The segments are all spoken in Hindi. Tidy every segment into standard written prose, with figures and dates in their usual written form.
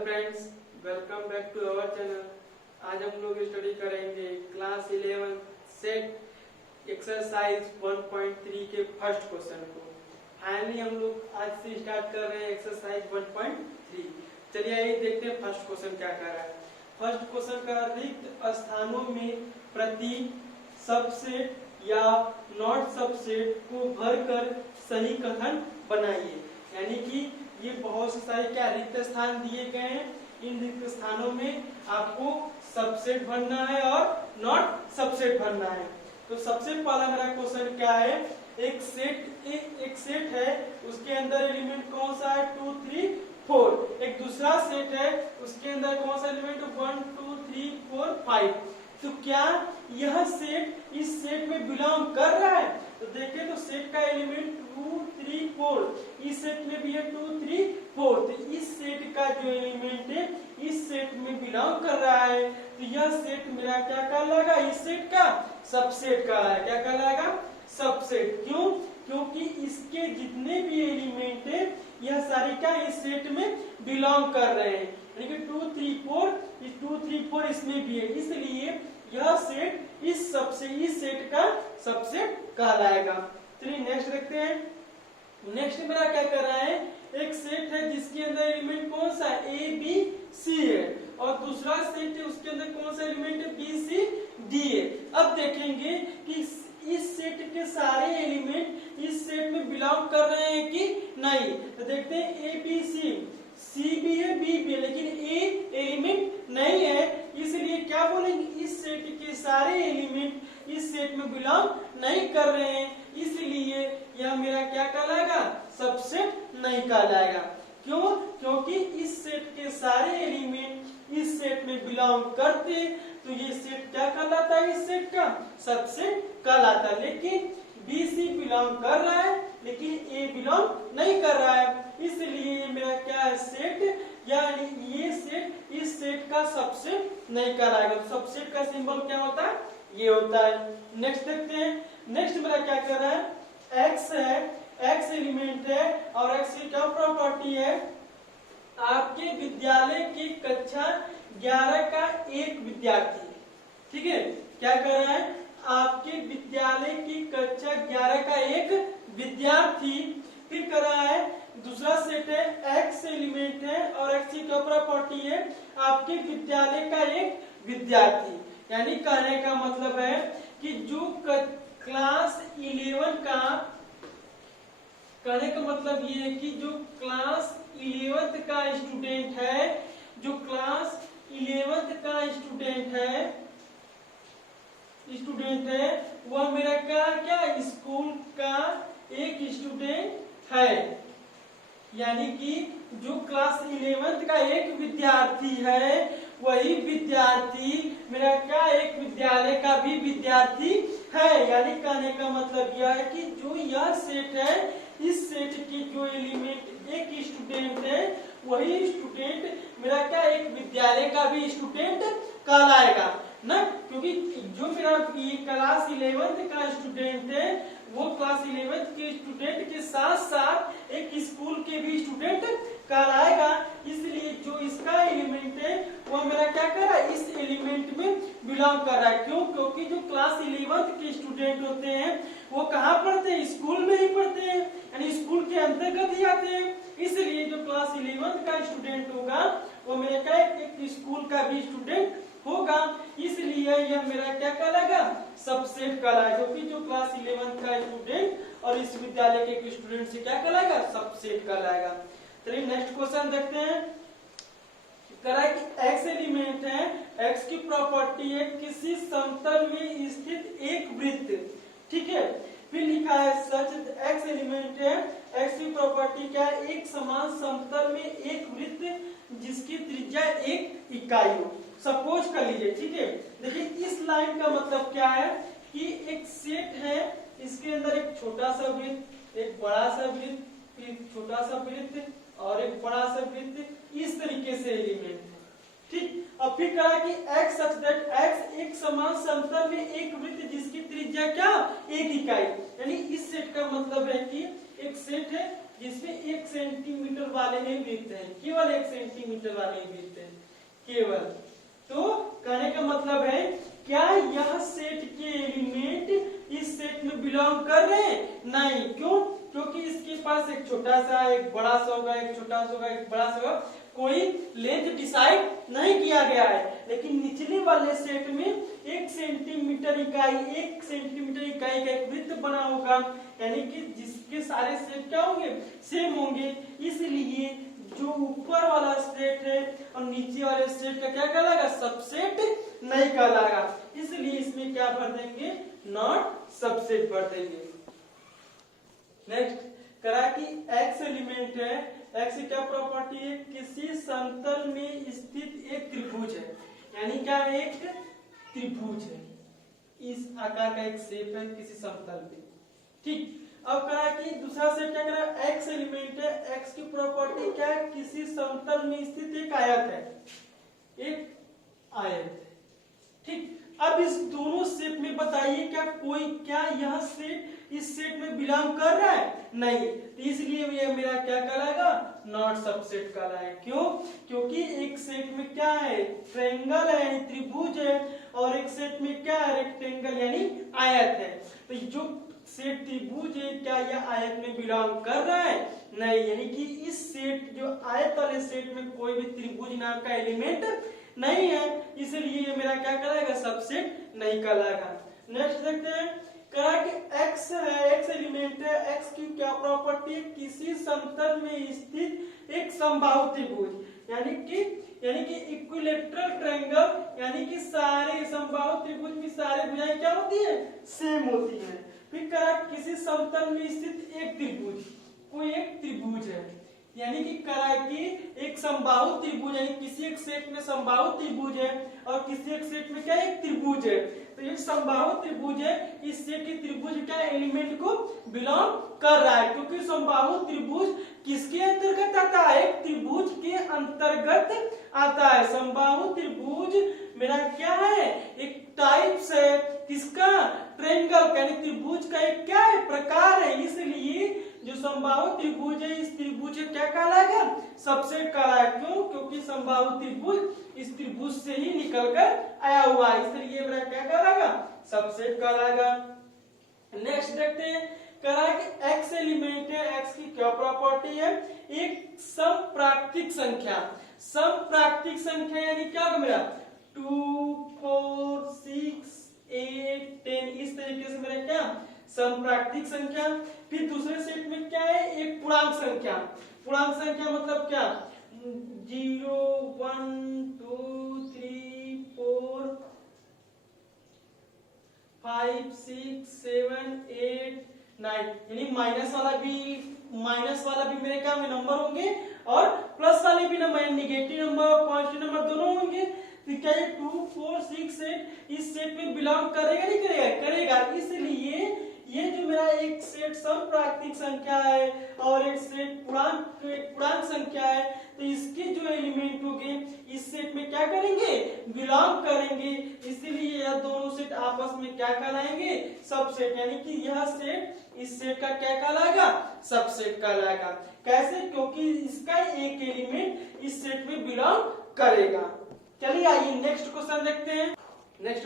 Friends, welcome back to our channel. आज हम लोग स्टडी करेंगे क्लास 11 सेट एक्सरसाइज 1.3 के फर्स्ट क्वेश्चन को। फाइनली हम लोग आज से स्टार्ट कर रहे हैं एक्सरसाइज 1.3। चलिए आइए देखते हैं फर्स्ट क्वेश्चन क्या कर रहा है। फर्स्ट क्वेश्चन का रिक्त स्थानों में प्रतीक सबसेट या नॉट सबसेट को भरकर सही कथन बनाइए। यानी कि ये बहुत से सारे क्या रिक्त स्थान दिए गए हैं, इन रिक्त स्थानों में आपको सबसेट भरना है और नॉट सबसेट भरना है। तो सबसे पहला मेरा क्वेश्चन क्या है, एक सेट है, उसके अंदर एलिमेंट कौन सा है 2 3 4। एक दूसरा सेट है, उसके अंदर कौन सा एलिमेंट 1 2 3 4 5। तो क्या यह सेट इस सेट में बिलोंग कर रहा है? तो देखिए तो सेट का एलिमेंट 2 3 4, इस सेट में भी है 2 3 4। तो इस सेट का जो एलिमेंट है इस सेट में बिलोंग कर रहा है, तो यह सेट मेरा क्या कहलाएगा, इस सेट का सबसेट कहलाएगा। क्या कहलाएगा? सबसेट। क्यों? क्योंकि इसके जितने भी एलिमेंट है यह सारे क्या इस सेट में बिलोंग कर रहे हैं। यानी कि 2 3 4, इस 2 3 4 इसमें भी है, इसलिए यह सेट इस सेट का सबसेट कहलाएगा। चलिए नेक्स्ट देखते हैं। नेक्स्ट मेरा क्या कर रहा है, एक सेट है जिसके अंदर एलिमेंट कौन सा है A B C है, और दूसरा सेट है उसके अंदर कौन सा एलिमेंट है B C D है। अब देखेंगे कि इस सेट के सारे एलिमेंट इस सेट में बिलोंग कर रहे हैं कि नहीं। तो देखते हैं A B C, C भी है B भी है, लेकिन A एलिमेंट नहीं है, इसलिए क्या बोलेंगे, इस सेट के सारे एलिमेंट इस सेट में बिलोंग नहीं कर रहे हैं, इसलिए यह मेरा क्या कहलाएगा, सबसेट नहीं कहलाएगा। क्यों? क्योंकि इस सेट के सारे एलिमेंट इस सेट में बिलोंग करते, तो ये सेट क्या कहलाता है, इस सेट का सबसेट कहलाता है। लेकिन B C बिलोंग कर रहा है लेकिन A बिलोंग नहीं कर रहा है, इसलिए मेरा क्या है, सेट, यानी ये सेट इस सेट का सबसेट नहीं कहलाएगा। सबसेट का सिंबल क्या होता है, ये होता है। नेक्स्ट देखते हैं। नेक्स्ट मेरा क्या कर रहा है, X है, X एलिमेंट है और X की क्या प्रॉपर्टी है, आपके विद्यालय की कक्षा 11 का एक विद्यार्थी। ठीक है, क्या कर रहा है, आपके विद्यालय की कक्षा 11 का एक विद्यार्थी। फिर कर रहा है दूसरा सेट है, X एलिमेंट है और X की क्या प्रॉपर्टी है, आपके विद्यालय का एक विद्यार्थी। यानी कहने का मतलब है कि जो क्लास 11 का, कहने का मतलब ये है कि जो क्लास 11th का स्टूडेंट है, जो क्लास 11th का स्टूडेंट है वह मेरा क्या स्कूल का एक स्टूडेंट है। यानी कि जो क्लास 11th का एक विद्यार्थी है, वही विद्यार्थी मेरा क्या एक विद्यालय का भी विद्यार्थी है। यानी कहने का मतलब यह है कि जो यह सेट है, इस सेट के जो एलिमेंट एक स्टूडेंट है, वही स्टूडेंट मेरा क्या एक विद्यालय का भी स्टूडेंट कहलाएगा ना। क्योंकि जो मेरा क्लास 11th का स्टूडेंट है, वो क्लास 11th के स्टूडेंट के साथ साथ एक स्कूल के भी स्टूडेंट कहलाएगा, इसलिए जो इसका एलिमेंट है वो मेरा क्या कर रहा है, इस एलिमेंट में बिलोंग कर रहा है। क्यों? क्योंकि जो क्लास 11th के स्टूडेंट होते हैं वो कहाँ पढ़ते हैं, स्कूल में ही पढ़ते हैं, यानी स्कूल के अंतर्गत ही आते हैं, इसलिए जो क्लास 11th का स्टूडेंट होगा वो मेरा क्या एक स्कूल का भी स्टूडेंट होगा, इसलिए यह मेरा क्या कहलाएगा, सबसेट कहलाएगा। क्योंकि जो क्लास 11th का स्टूडेंट और इस विद्यालय के एक स्टूडेंट से क्या कहलाएगा, सबसेट कहलाएगा। चलिए नेक्स्ट क्वेश्चन देखते हैं। करा कि X एलिमेंट है, X की प्रॉपर्टी है किसी समतल में स्थित एक वृत्त। ठीक है, फिर लिखा है सच X एलिमेंट है, X की प्रॉपर्टी क्या है, एक समान समतल में एक वृत्त जिसकी त्रिज्या 1 इकाई हो। सपोज कर लीजिए, ठीक है, देखिए इस लाइन का मतलब क्या है कि एक सेट है, इसके अंदर एक छोटा सा वृत्त, एक बड़ा सा वृत्त, फिर छोटा सा वृत्त और एक बड़ा सा वृत्त, इस तरीके से एलिमेंट है। ठीक, अब फिर कहा कि X सच दैट X एक समान समतल में एक वृत्त जिसकी त्रिज्या क्या 1 इकाई। यानी इस सेट का मतलब है कि एक सेट है जिसमें 1 सेंटीमीटर वाले ही वृत्त हैं, केवल 1 सेंटीमीटर वाले ही वृत्त हैं केवल। तो कहने का मतलब है क्या यह सेट के एलिमेंट इस सेट में बिलोंग कर रहे हैं? नहीं। क्यों? क्योंकि इसके पास एक छोटा सा, एक बड़ा सा होगा, एक छोटा सा होगा, एक बड़ा सा होगा, कोई लेंथ डिसाइड नहीं किया गया है। लेकिन निचले वाले सेट में 1 सेंटीमीटर इकाई, 1 सेंटीमीटर इकाई का एक वृत्त बना होगा, यानी कि जिसके सारे सेट क्या होंगे? सेम होंगे। इसलिए जो ऊपर वाला सेट है और नीचे वाले सेट का क्या कहलाएगा? सबसेट नहीं कहलाएगा। इसलिए इसमें क्या भर देंगे? नॉट सबसेट भर देंगे। नेक्स्ट करा कि x एलिमेंट है, x की क्या प्रॉपर्टी है? किसी समतल में स्थित एक त्रिभुज है, यानी क्या? एक त्रिभुज है, इस आकार का एक शेप है किसी समतल पे। ठीक। अब करा कि दूसरा सेट क्या करा? x एलिमेंट है, x की प्रॉपर्टी क्या है? किसी समतल में स्थित एक आयत है, एक आयत। ठीक। अब इस दोनों सेट में बताइए क्या यह सेट इस सेट में बिलोंग कर रहा है? नहीं। तो इसलिए ये मेरा क्या कहलाएगा? नॉट सबसेट कहलाएगा। क्यों? क्योंकि एक सेट में क्या है? ट्रायंगल है यानी त्रिभुज है, और एक सेट में क्या है? रेक्टेंगल यानी आयत है। तो जो सेट त्रिभुज है क्या यह आयत में बिलोंग कर रहा है? नहीं। यानी कि इस सेट जो आयत वाले सेट में कोई भी त्रिभुज नाम का एलिमेंट नहीं है, इसलिए ये मेरा क्या कहलाएगा? सबसेट नहीं कहलाएगा। नेक्स्ट देखते हैं कहा कि x है, x एलिमेंट है, x की क्या प्रॉपर्टी है? किसी समतल में स्थित एक समबाहु त्रिभुज, यानी कि इक्विलैटरल ट्रायंगल, यानी कि सारे समबाहु त्रिभुज में सारे भुजाएं क्या होती है? सेम होती है। फिर कहा किसी समतल में स्थित एक त्रिभुज, कोई एक त्रिभुज है, यानी कि करा कि एक समबाहु त्रिभुज, यानी किसी एक सेट में समबाहु त्रिभुज है और किसी एक सेट में क्या एक त्रिभुज है। तो एक समबाहु त्रिभुज है, इस सेट के त्रिभुज क्या एलिमेंट को बिलोंग कर रहा है, क्योंकि समबाहु त्रिभुज किसके अंतर्गत आता है? एक त्रिभुज के अंतर्गत आता है। समबाहु त्रिभुज मेरा क्या है? एक टाइप्स है किसका? ट्रायंगल, यानी त्रिभुज का एक क्या है? प्रकार है। इसलिए जो समबाहु त्रिभुज है इस त्रिभुज का क्या कहलाएगा? सबसेट कहलाएगा। क्यों? क्योंकि समबाहु त्रिभुज इस त्रिभुज से ही निकलकर आया हुआ है, इसलिए मेरा क्या कहलाएगा? सबसेट कहलाएगा। नेक्स्ट देखते हैं कहा कि x एलिमेंट है, x की क्या प्रॉपर्टी है? एक समप्राकृतिक संख्या। समप्राकृतिक संख्या यानी क्या होगा मेरा? 2, 4, 6, 8, 10, इस तरीके से मेरा क्या? समप्राकृतिक संख्या। फिर दूसरे सेट में क्या है? एक पूर्णांक संख्या। पूर्णांक संख्या मतलब क्या? 0, 1, 2, 3, 4, 5, 6, 7, 8, 9, यानी माइनस वाला भी मेरे क्या में नंबर होंगे और प्लस वाले भी number, negative number positive number दोनों होंगे। तो क्या ये 2, 4, 6, 8 इस सेट में बिलोंग करेगा? नहीं करेगा? करेगा। इसलिए ये जो मेरा एक सेट समप्राकृतिक संख्या है और एक सेट पूर्णांक संख्या है, तो इसके जो एलिमेंट होंगे इस सेट में क्या करेंगे? बिलोंग करेंगे। इसीलिए यह दोनों सेट आपस में क्या कहलाएंगे? सबसेट, यानी कि यह सेट इस सेट का क्या कहलाएगा? सबसेट कहलाएगा। कैसे? क्योंकि इसका एक एलिमेंट इस सेट में बिलोंग करेगा। चलिए आइए नेक्स्ट क्वेश्चन देखते हैं। नेक्स्ट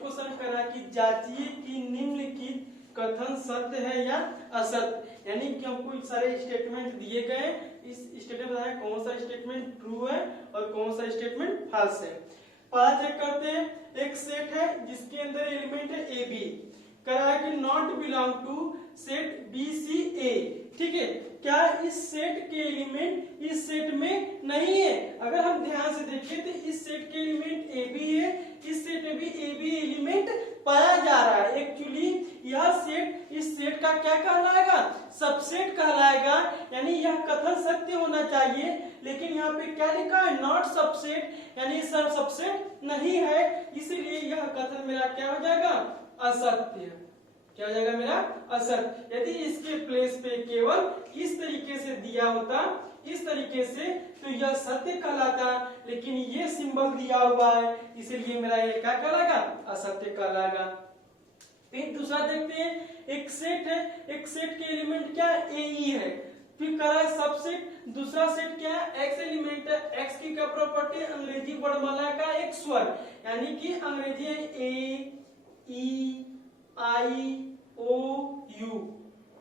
क्वेश्चन करा कि जांचिए कि निम्नलिखित कथन सत्य है या असत्य, यानी कि हमको सारे स्टेटमेंट दिए गए, इस स्टेटमेंट बताया कौन सा स्टेटमेंट ट्रू है और कौन सा स्टेटमेंट फॉल्स है। पहला चेक करते हैं। एक सेट है जिसके अंदर एलिमेंट है ए बी, करा है कि not belong to set B C A. ठीक है, क्या इस सेट के एलिमेंट इस सेट में नहीं है? अगर हम ध्यान से देखें तो इस सेट के एलिमेंट ए बी है, इस सेट में भी ए बी एलिमेंट पाया जा रहा है। एक्चुअली यह सेट इस सेट का क्या कहलाएगा? सबसेट कहलाएगा। यानी यह कथन सत्य होना चाहिए, लेकिन यहाँ पे क्या लिखा है? नॉट सबसेट, यानी सबसेट नहीं है, इसलिए यह कथन मेरा क्या हो जाएगा? असत्य। क्या हो जाएगा मेरा? असत्य। यदि इसके प्लेस पे केवल इस तरीके से दिया होता, इस तरीके से, तो यह सत्य कहलाता, लेकिन ये सिंबल दिया हुआ है, इसलिए मेरा ये क्या कहलाएगा? असत्य कहलाएगा। फिर दूसरा देखते हैं, एक सेट है, एक सेट के एलिमेंट क्या है, ए ई है। फिर करा है सबसेट, दूसरा सेट क्या है, एक्स एलिमेंट है। एक्स की क्या प्रॉपर्टी है, अंग्रेजी वर्णमाला का एक स्वर, यानी कि अंग्रेजी है ए ई आई ओ यू,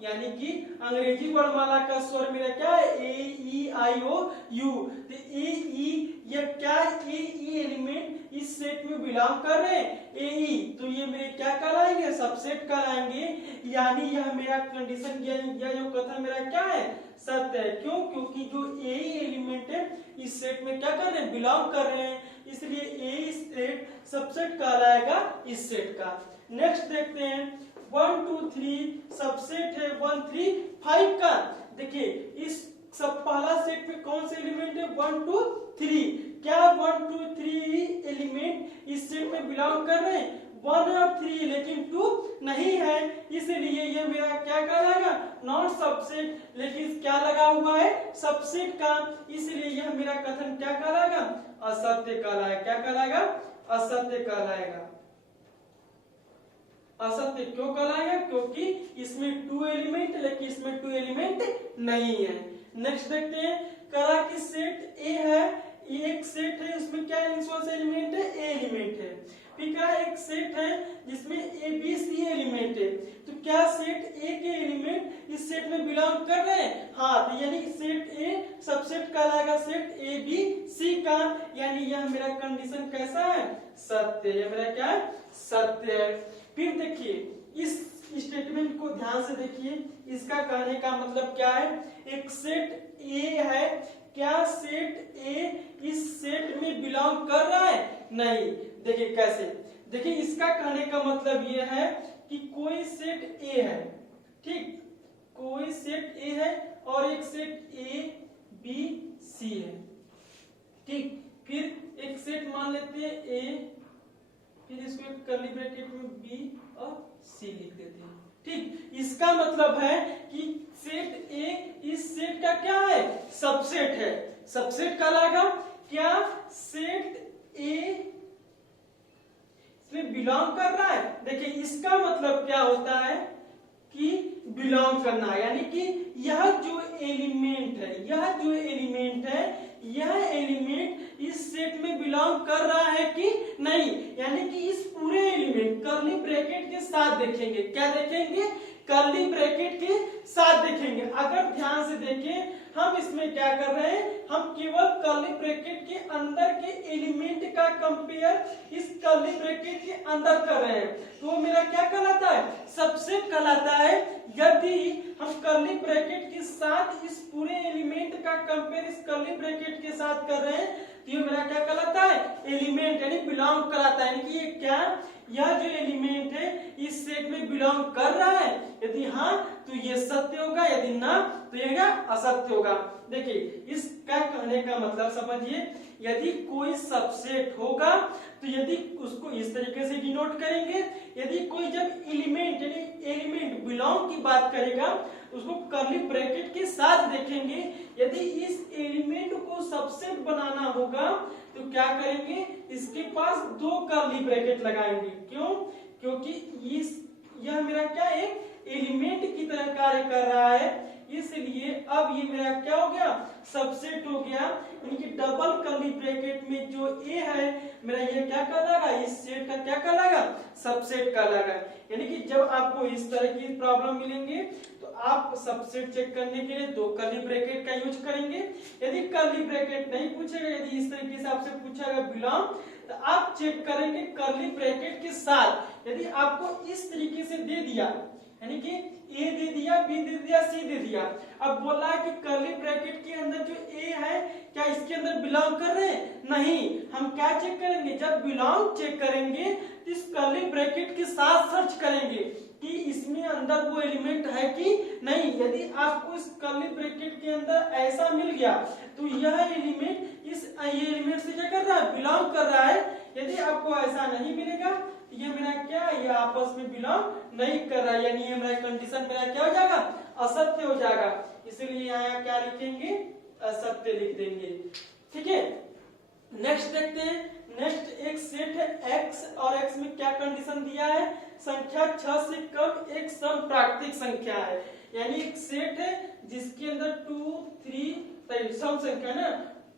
यानी कि अंग्रेजी वर्णमाला का स्वर मेरा क्या है, ए ई आई ओ यू। तो ए ई ये क्या, ए ई एलिमेंट इस सेट में बिलोंग कर रहे हैं, ए ई, तो ये मेरे क्या कहलाएंगे, सबसेट कहलाएंगे। यानी यह मेरा कंडीशन, यह जो कथन मेरा क्या है, सत्य है। क्यों, क्योंकि जो ए ई एलिमेंट है इस सेट में क्या कर रहे हैं, बिलोंग कर रहे हैं, इसलिए ए सेट सबसेट कहलाएगा इस सेट का। नेक्स्ट देखते हैं 1 2 3 सबसेट है 1 3 5 का। देखिए इस सब पहला सेट में कौन से एलिमेंट है, 1 2 3। क्या 1 2 3 एलिमेंट इस सेट में बिलोंग कर रहे हैं, 1 और 3, लेकिन 2 नहीं है, इसलिए ये मेरा क्या कहलाएगा, नॉट सबसेट। लेकिन क्या लगा हुआ है, सबसेट का, इसलिए यह मेरा कथन क्या कहलाएगा, असत्य कहलाएगा। क्या कहलाएगा, असत्य कहलाएगा। असत्य क्यों कहलाएगा, क्योंकि इसमें 2 एलिमेंट, लेकिन इसमें 2 एलिमेंट नहीं है। नेक्स्ट देखते हैं, करा कि सेट ए है, ये एक सेट है, इसमें क्या एलिमेंट है, ए एलिमेंट है। फिर क्या एक सेट है जिसमें ए बी सी एलिमेंट है, तो क्या सेट ए के एलिमेंट इस सेट में बिलोंग कर रहे हैं, हाँ, तो यानी सेट ए सबसेट कहलाएगा सेट ए बी सी का, यानी यह मेरा कंडीशन कैसा है, सत्य। यह मेरा क्या है, सत्य है। फिर देखिए इस स्टेटमेंट को ध्यान से देखिए, इसका कहने का मतलब क्या है, एक सेट ए है, क्या सेट ए इस सेट में बिलोंग कर रहा है, नहीं। देखिए कैसे, देखिए इसका कहने का मतलब ये है कि कोई सेट ए है, ठीक, कोई सेट ए है और एक सेट ए बी सी है, ठीक। फिर एक सेट मान लेते हैं ए, फिर इसको एक कर्ली ब्रैकेट में बी और सी लिख देते हैं, ठीक। इसका मतलब है कि सेट ए इस सेट का क्या है, सबसेट है, सबसेट कहलाएगा। क्या सेट ए इसमें बिलोंग कर रहा है, देखिए इसका मतलब क्या होता है कि बिलोंग करना, यानी कि यह जो एलिमेंट है, यह जो एलिमेंट है, यह एलिमेंट इस सेट में बिलोंग कर रहा है कि नहीं, यानी कि इस पूरे एलिमेंट कर्ली ब्रैकेट के साथ देखेंगे, क्या देखेंगे, कर्ली ब्रैकेट के साथ देखेंगे। अगर ध्यान से देखें, हम इसमें क्या कर रहे हैं, हम केवल कर्ली ब्रैकेट के अंदर के एलिमेंट का कंपेयर इस कर्ली ब्रैकेट के अंदर कर रहे हैं, तो वो मेरा क्या कहलाता है, सबसेट कहलाता है। यदि हम कर्ली ब्रैकेट के साथ इस पूरे एलिमेंट का कंपेयर इस कर्ली ब्रैकेट के साथ कर रहे हैं, तो ये मेरा क्या कहलाता है, एलिमेंट, यानी बिलोंग कराता है, यानी कि ये क्या, यह जो एलिमेंट है इस सेट में बिलोंग कर रहा है, यदि हाँ तो ये सत्य होगा, यदि ना तो ये असत्य होगा। देखिए इसका कहने का मतलब समझिए, यदि कोई सबसेट होगा तो यदि उसको इस तरीके से डिनोट करेंगे, यदि कोई जब एलिमेंट यानी एलिमेंट बिलोंग की बात करेगा उसको कर्ली ब्रैकेट के साथ देखेंगे, यदि इस एलिमेंट को सबसेट बनाना होगा तो क्या करेंगे, इसके पास 2 कर्ली ब्रैकेट लगाएंगे। क्यों, क्योंकि यह मेरा क्या एक एलिमेंट की तरह कार्य कर रहा है, इसलिए अब ये मेरा क्या हो गया, सबसेट हो गया, यानी कि डबल कर्ली ब्रैकेट में जो ए है मेरा ये क्या कहलाएगा, इस सेट का क्या कहलाएगा, सबसेट कहलाएगा। यानी कि जब आपको इस तरह की प्रॉब्लम मिलेंगे तो आप सबसेट चेक करने के लिए 2 कर्ली ब्रैकेट का यूज करेंगे। यदि कर्ली ब्रैकेट नहीं पूछेगा, यदि इस तरीके से आपसे पूछेगा बिलोंग, तो आप चेक करेंगे कर्ली ब्रैकेट के साथ। यदि आपको इस तरीके से दे दिया, यानी कि ए दे दिया, बी दे दिया, सी दे दिया, अब बोला है कि कर्ली ब्रैकेट के अंदर जो ए है क्या इसके अंदर बिलोंग कर रहे हैं, नहीं। हम क्या चेक करेंगे, जब बिलोंग चेक करेंगे तो इस कर्ली ब्रैकेट के साथ सर्च करेंगे कि इसमें अंदर वो एलिमेंट है कि नहीं। यदि आपको इस कर्ली ब्रैकेट के अंदर ऐसा मिल गया तो यह एलिमेंट इस एलिमेंट से क्या कर रहा है, बिलोंग कर रहा है। यदि आपको ऐसा नहीं मिलेगा तो ये मेरा क्या, ये आपस में बिलोंग नहीं कर रहा है, यानी ये मेरा कंडीशन मेरा क्या हो जाएगा, असत्य हो जाएगा। इसलिए यहाँ क्या लिखेंगे, असत्य लिख देंगे, ठीक है। नेक्स्ट देखते हैं, नेक्स्ट एक सेट है x और x में क्या कंडीशन दिया है, संख्या 6 से कम एक सम प्राकृतिक संख्या है, यानी एक सेट है जिसके अंदर 2 3 सम संख्या ना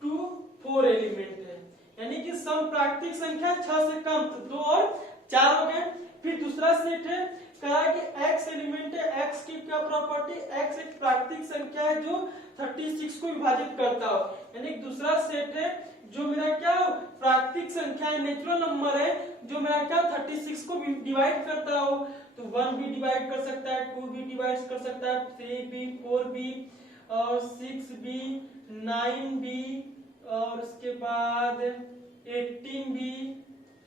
2 4 एलिमेंट है, यानी कि सम प्राकृतिक संख्या 6 से कम, तो 2 और 4 हो गए। फिर दूसरा सेट है, कहा कि x एलिमेंट है, x की क्या प्रॉपर्टी, x एक प्राकृतिक संख्या है जो 36 को विभाजित करता हो, यानी दूसरा सेट है जो मेरा क्या प्राकृतिक संख्या है, नेचुरल नंबर है जो मेरा क्या 36 को डिवाइड करता हो, तो 1 भी डिवाइड कर सकता है, 2 भी डिवाइड कर सकता है, 3 भी, 4 भी और 6 भी, 9 भी और उसके बाद 18 भी,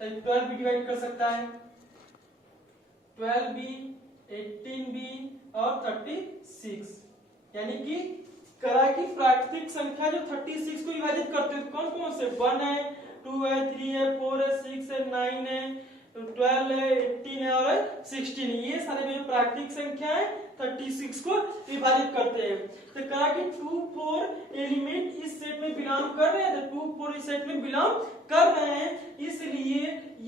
12 भी डिवाइड कर सकता है, 12 भी, 18 भी और 36, यानी कि करा की प्राकृतिक संख्या जो 36 को विभाजित करते हैं कौन कौन से, 1 है, 2 है, 3 है, 4 है, 6 है, 9 है, 12 है, 18 है और 16 है, ये सारे मेरे प्राकृतिक संख्या है 36 को विभाजित करते हैं। तो कहा कि 2 4 एलिमेंट इस सेट में बिलोंग कर रहे हैं, तो 2 4 इस सेट में बिलोंग कर रहे हैं, इसलिए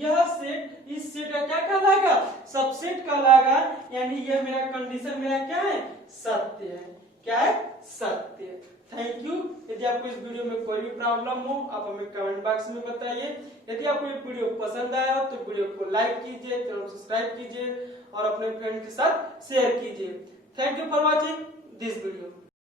यह सेट इस सेट का क्या कहलाएगा, सबसेट कहलाएगा, यानी यह मेरा कंडीशन मेरा क्या है, सत्य है, क्या है, सत्य। Thank you. यदि आपको इस वीडियो में कोई भी प्रॉब्लम हो आप हमें कमेंट बॉक्स में बताइए। यदि आपको ये वीडियो पसंद आया हो तो वीडियो को लाइक कीजिए, चैनल को सब्सक्राइब कीजिए और अपने फ्रेंड के साथ शेयर कीजिए। Thank you for watching this video.